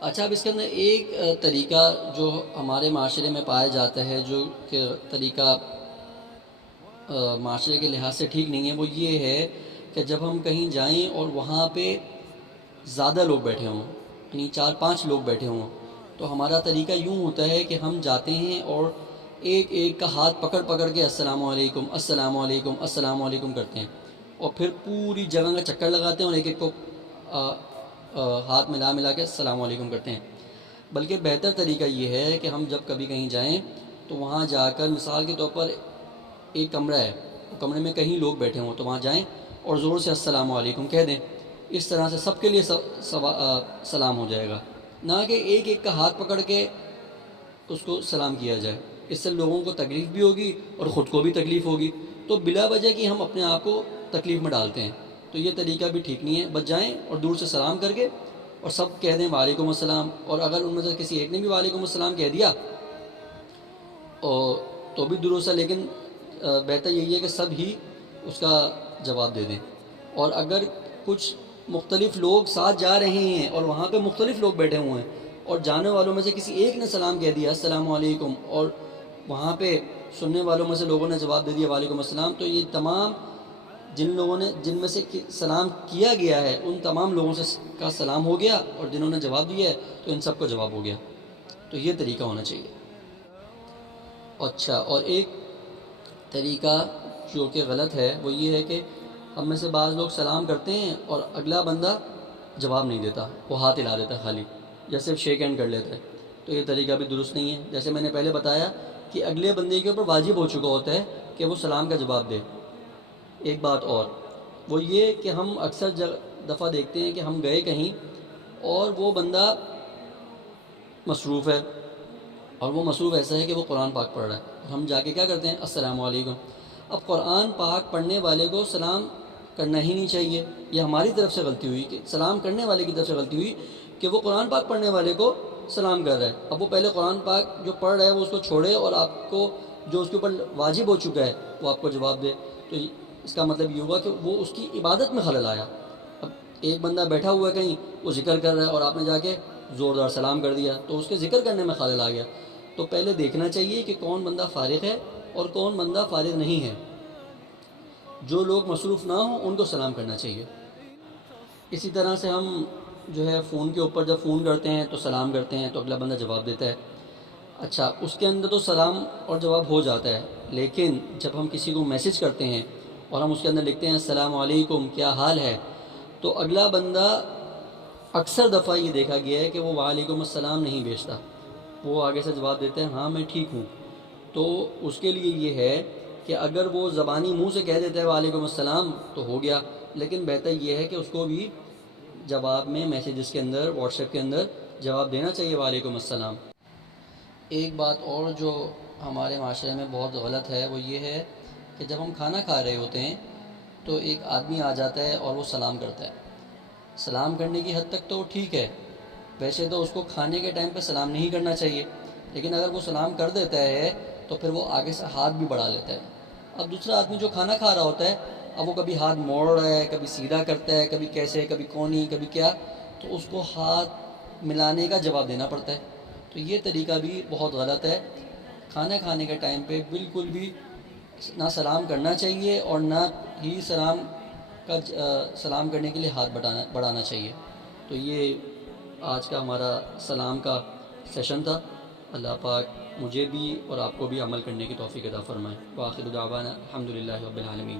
اچھا، اب اس کے اندر ایک طریقہ جو ہمارے معاشرے میں پایا جاتا ہے، جو کہ طریقہ معاشرے کے لحاظ سے ٹھیک نہیں ہے، وہ یہ ہے کہ جب ہم کہیں جائیں اور وہاں پہ زیادہ لوگ بیٹھے ہوں، یعنی 4-5 لوگ بیٹھے ہوں، تو ہمارا طریقہ یوں ہوتا ہے کہ ہم جاتے ہیں اور ایک ایک کا ہاتھ پکڑ پکڑ کے السلام علیکم السلام علیکم السلام علیکم کرتے ہیں، اور پھر پوری جگہ کا چکر لگاتے ہیں اور ایک ایک کو ہاتھ ملا ملا کے السلام علیکم کرتے ہیں۔ بلکہ بہتر طریقہ یہ ہے کہ ہم جب کبھی کہیں جائیں تو وہاں جا کر، مثال کے طور پر ایک کمرہ ہے، کمرے میں کہیں لوگ بیٹھے ہوں تو وہاں جائیں اور زور سے السلام علیکم کہہ دیں۔ اس طرح سے سب کے لیے سلام ہو جائے گا، نہ کہ ایک ایک کا ہاتھ پکڑ کے اس کو سلام کیا جائے۔ اس سے لوگوں کو تکلیف بھی ہوگی اور خود کو بھی تکلیف ہوگی، تو بلا وجہ کہ ہم اپنے آپ کو تکلیف میں ڈالتے ہیں، تو یہ طریقہ بھی ٹھیک نہیں ہے۔ بس جائیں اور دور سے سلام کر کے اور سب کہہ دیں وعلیکم السلام، اور اگر ان میں سے کسی ایک نے بھی وعلیکم السلام کہہ دیا اور تو بھی درست ہے، لیکن بہتر یہی ہے کہ سب ہی اس کا جواب دے دیں۔ اور اگر کچھ مختلف لوگ ساتھ جا رہے ہیں اور وہاں پہ مختلف لوگ بیٹھے ہوئے ہیں اور جانے والوں میں سے کسی ایک نے سلام کہہ دیا السلام علیکم، اور وہاں پہ سننے والوں میں سے لوگوں نے جواب دے دیا وعلیکم السلام، تو یہ تمام جن میں سے سلام کیا گیا ہے ان تمام لوگوں سے کا سلام ہو گیا، اور جنہوں نے جواب دیا ہے تو ان سب کو جواب ہو گیا۔ تو یہ طریقہ ہونا چاہیے۔ اچھا، اور ایک طریقہ جو کہ غلط ہے وہ یہ ہے کہ ہم میں سے بعض لوگ سلام کرتے ہیں اور اگلا بندہ جواب نہیں دیتا، وہ ہاتھ ہلا دیتا ہے خالی، یا صرف شیک ہینڈ کر لیتا ہے، تو یہ طریقہ بھی درست نہیں ہے۔ جیسے میں نے پہلے بتایا کہ اگلے بندے کے اوپر واجب ہو چکا ہوتا ہے کہ وہ سلام کا جواب دے۔ ایک بات اور، وہ یہ کہ ہم اکثر دفعہ دیکھتے ہیں کہ ہم گئے کہیں اور وہ بندہ مصروف ہے، اور وہ مصروف ایسا ہے کہ وہ قرآن پاک پڑھ رہا ہے، ہم جا کے کیا کرتے ہیں السلام علیکم۔ اب قرآن پاک پڑھنے والے کو سلام کرنا ہی نہیں چاہیے، یہ ہماری طرف سے غلطی ہوئی، کہ سلام کرنے والے کی طرف سے غلطی ہوئی کہ وہ قرآن پاک پڑھنے والے کو سلام کر رہا ہے۔ اب وہ پہلے قرآن پاک جو پڑھ رہا ہے وہ اس کو چھوڑے اور آپ کو جو اس کے اوپر واجب ہو چکا ہے وہ آپ کو جواب دے، تو اس کا مطلب یہ ہوگا کہ وہ اس کی عبادت میں خلل آیا۔ اب ایک بندہ بیٹھا ہوا ہے کہیں، وہ ذکر کر رہا ہے اور آپ نے جا کے زوردار سلام کر دیا، تو اس کے ذکر کرنے میں خلل آ گیا۔ تو پہلے دیکھنا چاہیے کہ کون بندہ فارغ ہے اور کون بندہ فارغ نہیں ہے۔ جو لوگ مصروف نہ ہوں ان کو سلام کرنا چاہیے۔ اسی طرح سے ہم جو ہے فون کے اوپر جب فون کرتے ہیں تو سلام کرتے ہیں تو اگلا بندہ جواب دیتا ہے۔ اچھا، اس کے اندر تو سلام اور جواب ہو جاتا ہے، لیکن جب ہم کسی کو میسج کرتے ہیں اور ہم اس کے اندر لکھتے ہیں السلام علیکم کیا حال ہے، تو اگلا بندہ اکثر دفعہ یہ دیکھا گیا ہے کہ وہ وعلیکم السلام نہیں بھیجتا، وہ آگے سے جواب دیتے ہیں ہاں میں ٹھیک ہوں۔ تو اس کے لیے یہ ہے کہ اگر وہ زبانی منہ سے کہہ دیتا ہے وعلیکم السلام تو ہو گیا، لیکن بہتر یہ ہے کہ اس کو بھی جواب میں میسیجز کے اندر، واٹس ایپ کے اندر جواب دینا چاہیے وعلیکم السلام۔ ایک بات اور جو ہمارے معاشرے میں بہت غلط ہے وہ یہ ہے کہ جب ہم کھانا کھا رہے ہوتے ہیں تو ایک آدمی آ جاتا ہے اور وہ سلام کرتا ہے۔ سلام کرنے کی حد تک تو ٹھیک ہے، ویسے تو اس کو کھانے کے ٹائم پہ سلام نہیں کرنا چاہیے، لیکن اگر وہ سلام کر دیتا ہے تو پھر وہ آگے سے ہاتھ بھی بڑھا لیتا ہے۔ اب دوسرا آدمی جو کھانا کھا رہا ہوتا ہے، اب وہ کبھی ہاتھ موڑ رہا ہے، کبھی سیدھا کرتا ہے، کبھی کیسے، کبھی کونی، کبھی کیا، تو اس کو ہاتھ ملانے کا جواب دینا پڑتا ہے۔ تو یہ طریقہ بھی بہت غلط ہے۔ کھانا کھانے کے ٹائم پہ بالکل بھی نہ سلام کرنا چاہیے اور نہ ہی سلام کرنے کے لیے ہاتھ بڑھانا چاہیے۔ تو یہ آج کا ہمارا سلام کا سیشن تھا۔ اللہ پاک مجھے بھی اور آپ کو بھی عمل کرنے کی توفیق عطا فرمائے۔ وآخر دعوانا الحمدللہ رب العالمین۔